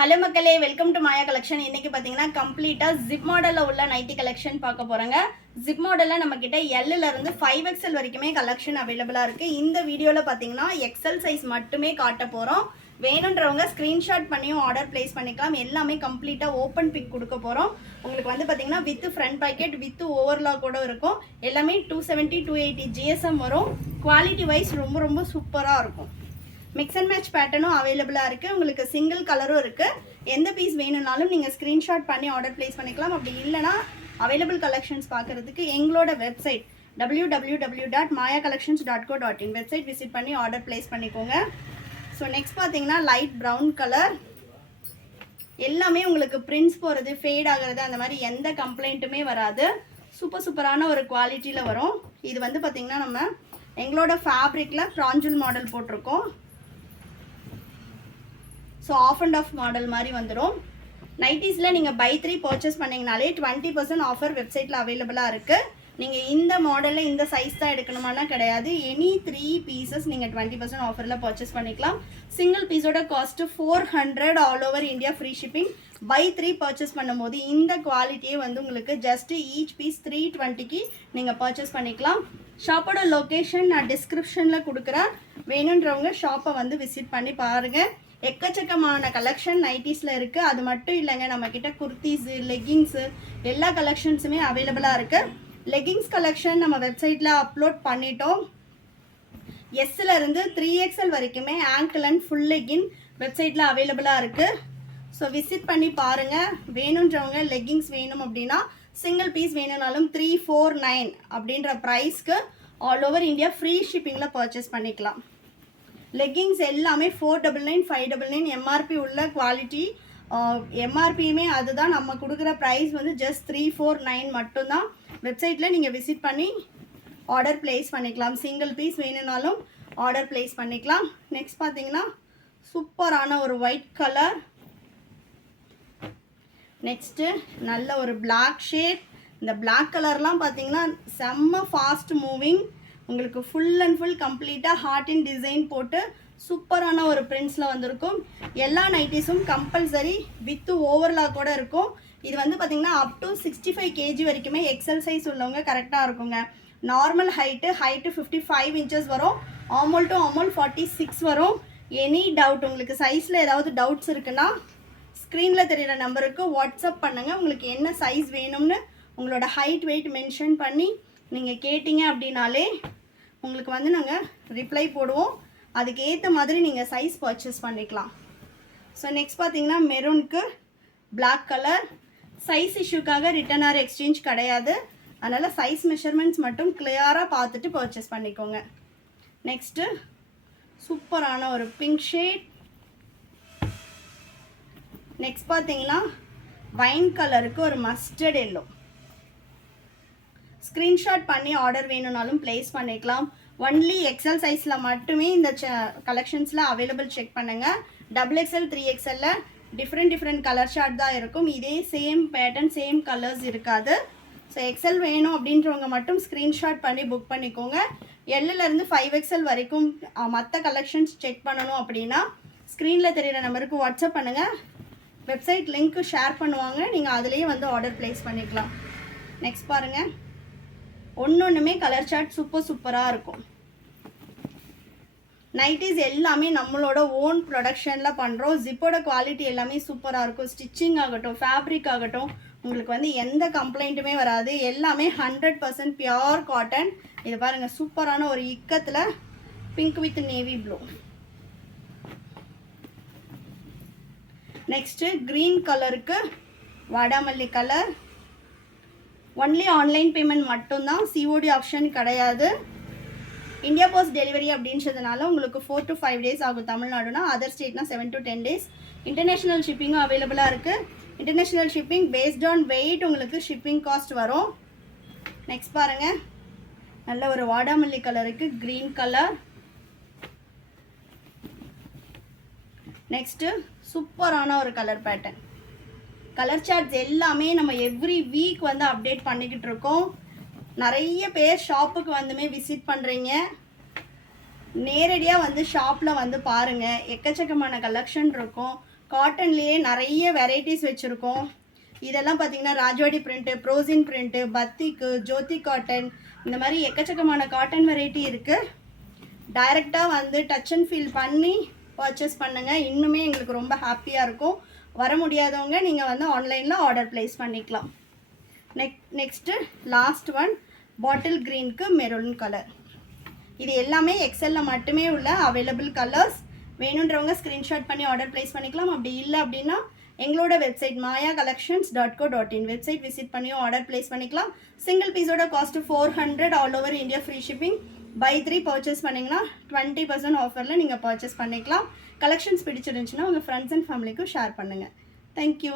Hello மக்களே, welcome to Maya collection. இன்னைக்கு பார்த்தீங்கன்னா கம்ப்ளீட்டாக ஜிப் மாடலில் உள்ள நைட்டி கலெக்ஷன் பார்க்க போகிறோங்க. ஜிப் மாடலில் நம்மக்கிட்ட எல்லில் இருந்து 5XL வரைக்குமே கலெக்ஷன் அவைலபிளாக இருக்குது. இந்த வீடியோவில் பார்த்தீங்கன்னா எக்ஸல் சைஸ் மட்டுமே காட்ட போகிறோம். வேணுன்றவங்க ஸ்க்ரீன்ஷாட் பண்ணியும் ஆர்டர் பிளேஸ் பண்ணிக்கலாம். எல்லாமே கம்ப்ளீட்டாக ஓப்பன் பிக் கொடுக்க போகிறோம். உங்களுக்கு வந்து பார்த்தீங்கன்னா with front packet with overlock கூட இருக்கும். எல்லாமே 270 280 GSM வரும். குவாலிட்டி வைஸ் ரொம்ப ரொம்ப சூப்பராக இருக்கும். மிக்ஸ் அண்ட் மேட்ச் பேட்டர்னும் அவைலபிளாக இருக்குது. உங்களுக்கு சிங்கிள் கலரும் இருக்குது. எந்த பீஸ் வேணும்னாலும் நீங்கள் ஸ்க்ரீன்ஷாட் பண்ணி ஆர்டர் ப்ளேஸ் பண்ணிக்கலாம். அப்படி இல்லைனா அவைலபிள் கலெக்ஷன்ஸ் பார்க்குறதுக்கு எங்களோட வெப்சைட் www.mayacollections.co.in வெப்சைட் விசிட் பண்ணி ஆர்டர் ப்ளேஸ் பண்ணிக்கோங்க. ஸோ நெக்ஸ்ட் பார்த்தீங்கன்னா லைட் ப்ரௌன் கலர். எல்லாமே உங்களுக்கு பிரிண்ட்ஸ் போகிறது, ஃபேட் ஆகிறது, அந்த மாதிரி எந்த கம்ப்ளைண்ட்டுமே வராது. சூப்பரான ஒரு குவாலிட்டியில் வரும். இது வந்து பார்த்திங்கன்னா நம்ம எங்களோட ஃபேப்ரிக்கில் ப்ராஞ்சல் மாடல் போட்டிருக்கோம். So half and half model மாதிரி வந்துடும். நைட்டிஸில் நீங்கள் பை 3 பர்ச்சேஸ் பண்ணிங்கனாலே 20% ஆஃபர் வெப்சைட்டில் அவைலபிளாக இருக்குது. நீங்கள் இந்த மாடலில் இந்த சைஸ் தான் எடுக்கணுமானா கிடையாது. எனி 3 பீசஸ் நீங்கள் 20% ஆஃபரில் பர்ச்சேஸ் பண்ணிக்கலாம். சிங்கிள் பீஸோட cost 400 all over India free shipping. Buy 3 purchase பண்ணும்போது இந்த குவாலிட்டியே வந்து உங்களுக்கு ஜஸ்ட்டு ஈச் பீஸ் 320க்கு நீங்கள் பர்ச்சேஸ் பண்ணிக்கலாம். ஷாப்போட லொக்கேஷன் நான் டிஸ்கிரிப்ஷனில் கொடுக்குறேன். வேணுன்றவங்க ஷாப்பை வந்து விசிட் பண்ணி பாருங்கள். எக்கச்சக்கமான கலெக்ஷன் நைட்டிஸில் இருக்குது. அது மட்டும் இல்லைங்க, நம்மக்கிட்ட குர்த்திஸு, லெகிங்ஸு எல்லா கலெக்ஷன்ஸுமே அவைலபிளாக இருக்குது. லெகிங்ஸ் கலெக்ஷன் நம்ம வெப்சைட்டில் அப்லோட் பண்ணிட்டோம். எஸ்ஸில் இருந்து 3XL வரைக்குமே ஆங்கிள் அண்ட் ஃபுல் லெகின் வெப்சைட்டில் அவைலபிளாக இருக்குது. ஸோ விசிட் பண்ணி பாருங்கள். வேணுன்றவங்க லெகிங்ஸ் வேணும் அப்படின்னா சிங்கிள் பீஸ் வேணும்னாலும் 349 அப்படின்ற ப்ரைஸ்க்கு ஆல் ஓவர் இந்தியா ஃப்ரீ ஷிப்பிங்கில் பர்ச்சேஸ் பண்ணிக்கலாம். லெகிங்ஸ் எல்லாமே 499 599 எம்ஆர்பி உள்ள குவாலிட்டி. எம்ஆர்பியுமே அதுதான். நம்ம கொடுக்குற ப்ரைஸ் வந்து ஜஸ்ட் 349 மட்டும்தான். வெப்சைட்டில் நீங்கள் விசிட் பண்ணி ஆர்டர் ப்ளேஸ் பண்ணிக்கலாம். சிங்கிள் பீஸ் வேணும்னாலும் ஆர்டர் ப்ளேஸ் பண்ணிக்கலாம். நெக்ஸ்ட் பார்த்தீங்கன்னா சூப்பரான ஒரு ஒயிட் கலர். நெக்ஸ்ட்டு நல்ல ஒரு பிளாக் ஷேட். இந்த பிளாக் கலர்லாம் பார்த்தீங்கன்னா செம்ம ஃபாஸ்ட் மூவிங். உங்களுக்கு ஃபுல் அண்ட் ஃபுல் கம்ப்ளீட்டாக ஹார்ட்டின் டிசைன் போட்டு சூப்பரான ஒரு பிரிண்ட்ஸில் வந்திருக்கும். எல்லா நைட்டிஸும் கம்பல்சரி வித் ஓவர்லாக் கூட இருக்கும். இது வந்து பார்த்திங்கன்னா அப் டு 65 kg வரைக்குமே எக்ஸல் சைஸ் உள்ளவங்க கரெக்டாக இருக்குங்க. நார்மல் ஹைட்டு 55 inches வரும். ஆமோல் டு ஆமோல் 46 வரும். எனி டவுட், உங்களுக்கு சைஸில் ஏதாவது டவுட்ஸ் இருக்குன்னா ஸ்க்ரீனில் தெரிகிற நம்பருக்கு வாட்ஸ்அப் பண்ணுங்கள். உங்களுக்கு என்ன சைஸ் வேணும்னு உங்களோட ஹைட் வெயிட் மென்ஷன் பண்ணி நீங்கள் கேட்டிங்க அப்படின்னாலே உங்களுக்கு வந்து நாங்கள் ரிப்ளை போடுவோம். அதுக்கு ஏற்ற மாதிரி நீங்கள் சைஸ் பர்ச்சேஸ் பண்ணிக்கலாம். ஸோ நெக்ஸ்ட் பார்த்தீங்கன்னா மெரூனுக்கு பிளாக் கலர். சைஸ் இஷ்யூக்காக ரிட்டன் ஆர் எக்ஸ்சேஞ்ச் கிடையாது. அதனால் சைஸ் மெஷர்மெண்ட்ஸ் மட்டும் கிளியராக பார்த்துட்டு பர்ச்சேஸ் பண்ணிக்கோங்க. நெக்ஸ்ட்டு சூப்பரான ஒரு பிங்க் ஷேட். நெக்ஸ்ட் பார்த்தீங்கன்னா வைன் கலருக்கு ஒரு மஸ்டர்ட் எல்லோ. ஸ்க்ரீன்ஷாட் பண்ணி ஆர்டர் வேணும்னாலும் ப்ளேஸ் பண்ணிக்கலாம். ஒன்லி எக்ஸல் சைஸில் மட்டுமே இந்த கலெக்ஷன்ஸில் அவைலபிள் செக் பண்ணுங்கள். XXL 3XL different colour short தான் இருக்கும். இதே சேம் பேட்டர்ன் சேம் கலர்ஸ் இருக்காது. ஸோ எக்ஸல் வேணும் அப்படின்றவங்க மட்டும் ஸ்க்ரீன்ஷாட் பண்ணி புக் பண்ணிக்கோங்க. எல்லிலேருந்து 5XL வரைக்கும் மற்ற கலெக்ஷன்ஸ் செக் பண்ணணும் அப்படின்னா ஸ்க்ரீனில் தெரிகிற நம்பருக்கு வாட்ஸ்அப் பண்ணுங்கள். வெப்சைட் லிங்க்கு ஷேர் பண்ணுவாங்க. நீங்கள் அதுலேயே வந்து ஆர்டர் ப்ளேஸ் பண்ணிக்கலாம். நெக்ஸ்ட் பாருங்கள், ஒன்றுமே கலர் சார்ட் சூப்பராக இருக்கும். நைட்டிஸ் எல்லாமே நம்மளோட ஓன் ப்ரொடக்ஷனில் பண்ணுறோம். ஜிப்போட குவாலிட்டி எல்லாமே சூப்பராக இருக்கும். ஸ்டிச்சிங் ஆகட்டும், ஃபேப்ரிக் ஆகட்டும், உங்களுக்கு வந்து எந்த கம்ப்ளைண்ட்டுமே வராது. எல்லாமே 100% பியோர் காட்டன். இது பாருங்கள், சூப்பரான ஒரு இக்கத்தில் pink with navy blue. Next green கலருக்கு வாடாமல்லி கலர். ஒன்லி ஆன்லைன் பேமெண்ட் மட்டும்தான், சிஓடி ஆப்ஷன் கிடையாது. இந்தியா போஸ்ட் டெலிவரி அப்படின்றதுனால உங்களுக்கு 4 to 5 days ஆகும். தமிழ்நாடுனா, அதர் ஸ்டேட்னா 7 to 10 days. இன்டர்நேஷ்னல் ஷிப்பிங்கும் அவைலபிளாக இருக்குது. International shipping based on weight உங்களுக்கு ஷிப்பிங் காஸ்ட் வரும். நெக்ஸ்ட் பாருங்கள், நல்ல ஒரு வாடாமல்லி கலருக்கு க்ரீன் கலர். நெக்ஸ்ட்டு சூப்பரான ஒரு கலர் பேட்டர்ன். கலர் சார்ட்ஸ் எல்லாமே நம்ம எவ்ரி வீக் வந்து அப்டேட் பண்ணிக்கிட்டு இருக்கோம். நிறைய பேர் ஷாப்புக்கு வந்துமே விசிட் பண்ணுறீங்க. நேரடியாக வந்து ஷாப்பில் வந்து பாருங்கள். எக்கச்சக்கமான கலெக்ஷன் இருக்கும். காட்டன்லேயே நிறைய வெரைட்டிஸ் வச்சுருக்கோம். இதெல்லாம் பார்த்தீங்கன்னா ராஜவாடி பிரிண்ட்டு, ப்ரோசின் பிரிண்ட்டு, பத்திக்கு, ஜோதி காட்டன், இந்த மாதிரி எக்கச்சக்கமான காட்டன் வெரைட்டி இருக்குது. டைரெக்டாக வந்து டச் அண்ட் ஃபீல் பண்ணி பர்ச்சேஸ் பண்ணுங்கள். இன்னுமே எங்களுக்கு ரொம்ப ஹாப்பியாக இருக்கும். வர முடியாதவங்க நீங்கள் வந்து ஆன்லைனில் ஆர்டர் ப்ளேஸ் பண்ணிக்கலாம். நெக்ஸ்ட்டு லாஸ்ட் ஒன் பாட்டில் க்ரீனுக்கு மெரூன் கலர். இது எல்லாமே எக்ஸலில் மட்டுமே உள்ள அவைலபிள் கலர்ஸ். வேணுன்றவங்க ஸ்க்ரீன்ஷாட் பண்ணி ஆர்டர் ப்ளேஸ் பண்ணிக்கலாம். அப்படி இல்லை அப்படின்னா எங்களோட வெப்சைட் mayacollections.co.in வெப்சைட் விசிட் பண்ணியும் ஆர்டர் ப்ளேஸ் பண்ணிக்கலாம். சிங்கிள் பீஸோட cost 400, all over India free shipping. Buy 3 purchase பண்ணிங்கன்னா 20% ஆஃபரில் நீங்கள் பர்ச்சேஸ் பண்ணிக்கலாம். கலெக்ஷன்ஸ் பிடிச்சிருந்துச்சுன்னா உங்கள் ஃப்ரெண்ட்ஸ் அண்ட் ஃபேமிலிக்கும் ஷேர் பண்ணுங்கள். தேங்க்யூ.